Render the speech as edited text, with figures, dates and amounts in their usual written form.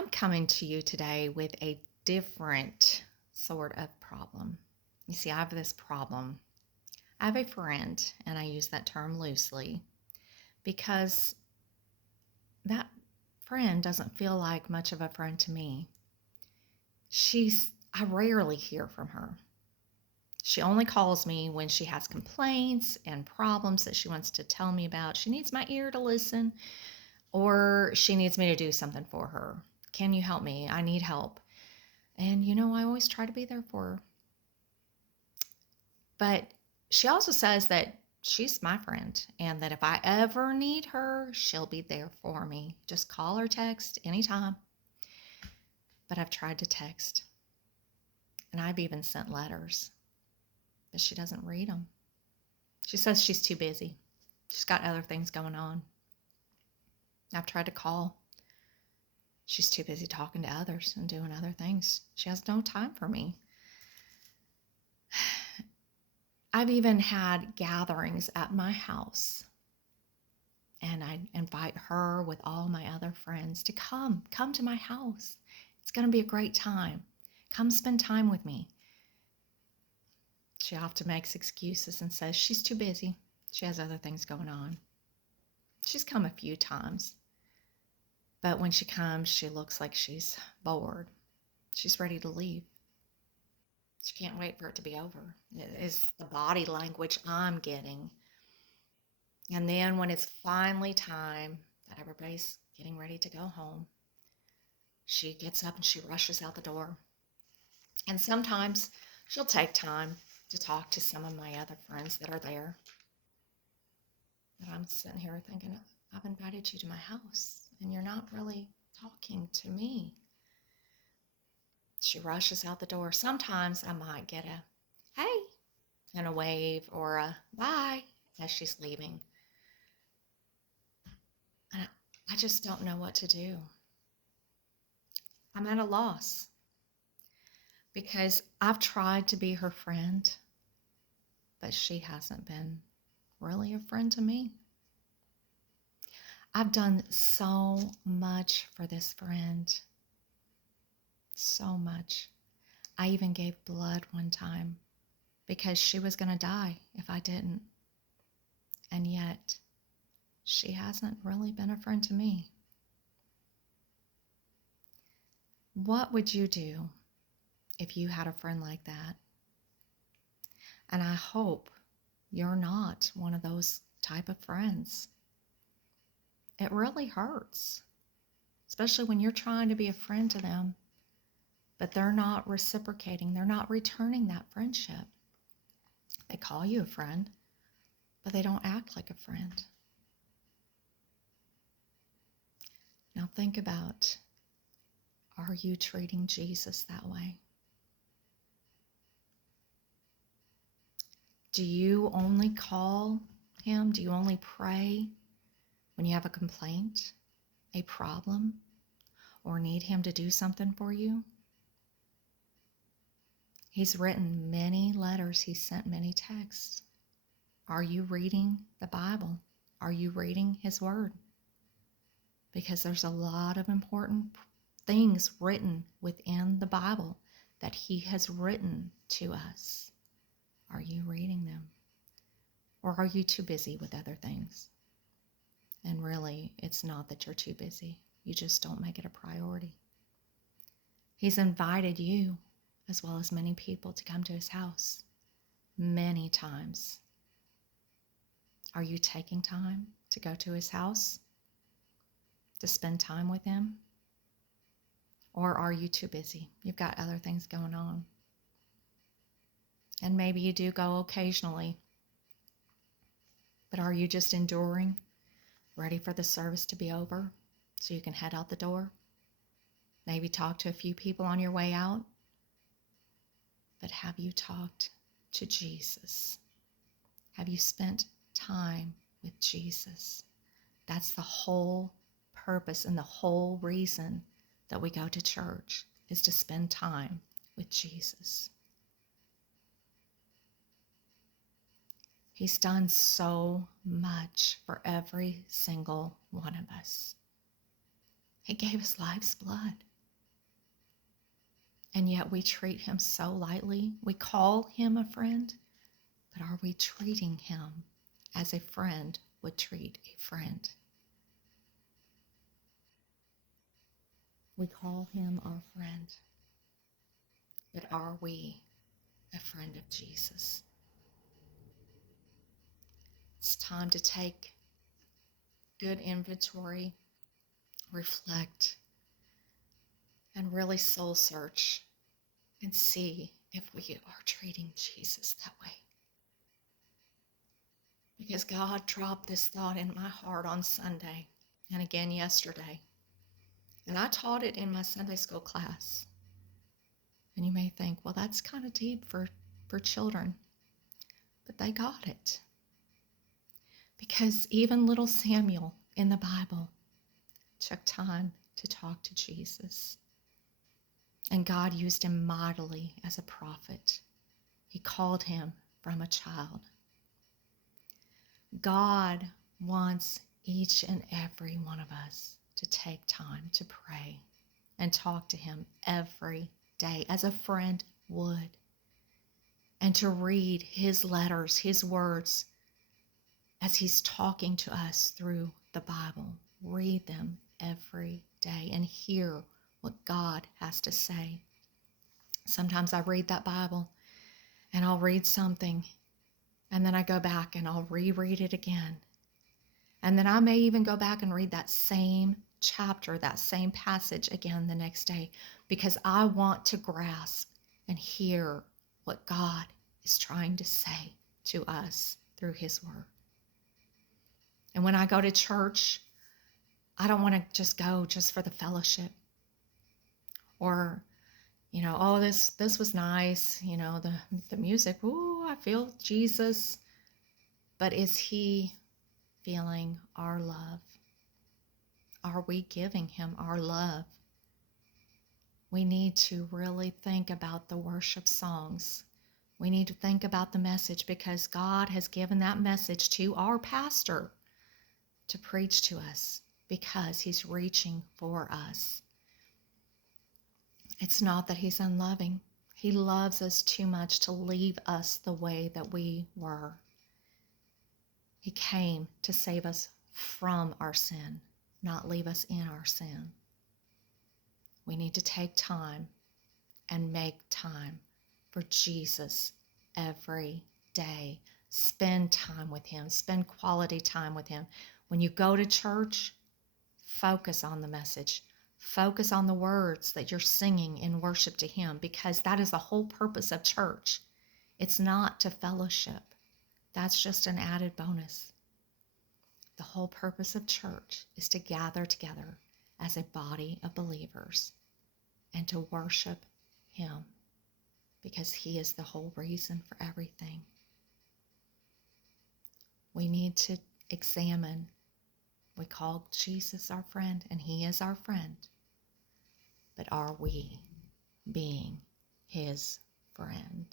I'm coming to you today with a different sort of problem. You see, I have this problem. I have a friend, and I use that term loosely because that friend doesn't feel like much of a friend to me. I rarely hear from her. She only calls me when she has complaints and problems that she wants to tell me about. She needs my ear to listen, or she needs me to do something for her. Can you help me? I need help. And I always try to be there for her. But she also says that she's my friend and that if I ever need her, she'll be there for me. Just call or text anytime. But I've tried to text and I've even sent letters, but she doesn't read them. She says she's too busy. She's got other things going on. I've tried to call. She's too busy talking to others and doing other things. She has no time for me. I've even had gatherings at my house, and I invite her with all my other friends to come to my house. It's going to be a great time. Come spend time with me. She often makes excuses and says she's too busy. She has other things going on. She's come a few times, but when she comes, she looks like she's bored. She's ready to leave. She can't wait for it to be over. It is the body language I'm getting. And then when it's finally time that everybody's getting ready to go home, she gets up and she rushes out the door. And sometimes she'll take time to talk to some of my other friends that are there. But I'm sitting here thinking, I've invited you to my house and you're not really talking to me. She rushes out the door. Sometimes I might get a hey and a wave or a bye as she's leaving. And I just don't know what to do. I'm at a loss because I've tried to be her friend, but she hasn't been really a friend to me. I've done so much for this friend. So much. I even gave blood one time because she was going to die if I didn't. And yet, she hasn't really been a friend to me. What would you do if you had a friend like that? And I hope you're not one of those type of friends. It really hurts, especially when you're trying to be a friend to them, but they're not reciprocating. They're not returning that friendship. They call you a friend, but they don't act like a friend. Now think about, are you treating Jesus that way? Do you only call him? Do you only pray when you have a complaint, a problem, or need him to do something for you? He's written many letters. He's sent many texts. Are you reading the Bible? Are you reading his word? Because there's a lot of important things written within the Bible that he has written to us. Are you reading them? Or are you too busy with other things? And really, it's not that you're too busy. You just don't make it a priority. He's invited you, as well as many people, to come to his house many times. Are you taking time to go to his house, to spend time with him? Or are you too busy? You've got other things going on. And maybe you do go occasionally, but are you just enduring, ready for the service to be over so you can head out the door? Maybe talk to a few people on your way out. But have you talked to Jesus? Have you spent time with Jesus? That's the whole purpose and the whole reason that we go to church, is to spend time with Jesus. He's done so much for every single one of us. He gave his life's blood And yet we treat him so lightly. We call him a friend, but are we treating him as a friend would treat a friend? We call him our friend, but are we a friend of Jesus? It's time to take good inventory, reflect, and really soul search and see if we are treating Jesus that way. Because God dropped this thought in my heart on Sunday and again yesterday. And I taught it in my Sunday school class. And you may think, well, that's kind of deep for children. But they got it. Because even little Samuel in the Bible took time to talk to Jesus. And God used him mightily as a prophet. He called him from a child. God wants each and every one of us to take time to pray and talk to him every day as a friend would, and to read his letters, his words, as he's talking to us through the Bible. Read them every day and hear what God has to say. Sometimes I read that Bible and I'll read something and then I go back and I'll reread it again. And then I may even go back and read that same chapter, that same passage again the next day, because I want to grasp and hear what God is trying to say to us through his word. And when I go to church, I don't want to just go just for the fellowship or, oh, this was nice, the music, ooh, I feel Jesus. But is he feeling our love? Are we giving him our love? We need to really think about the worship songs. We need to think about the message, because God has given that message to our pastor to preach to us, because he's reaching for us. It's not that he's unloving. He loves us too much to leave us the way that we were. He came to save us from our sin, not leave us in our sin. We need to take time and make time for Jesus every day. Spend time with him. Spend quality time with him. When you go to church, focus on the message. Focus on the words that you're singing in worship to him, because that is the whole purpose of church. It's not to fellowship. That's just an added bonus. The whole purpose of church is to gather together as a body of believers and to worship him, because he is the whole reason for everything. We need to examine. We call Jesus our friend, and he is our friend. But are we being his friend?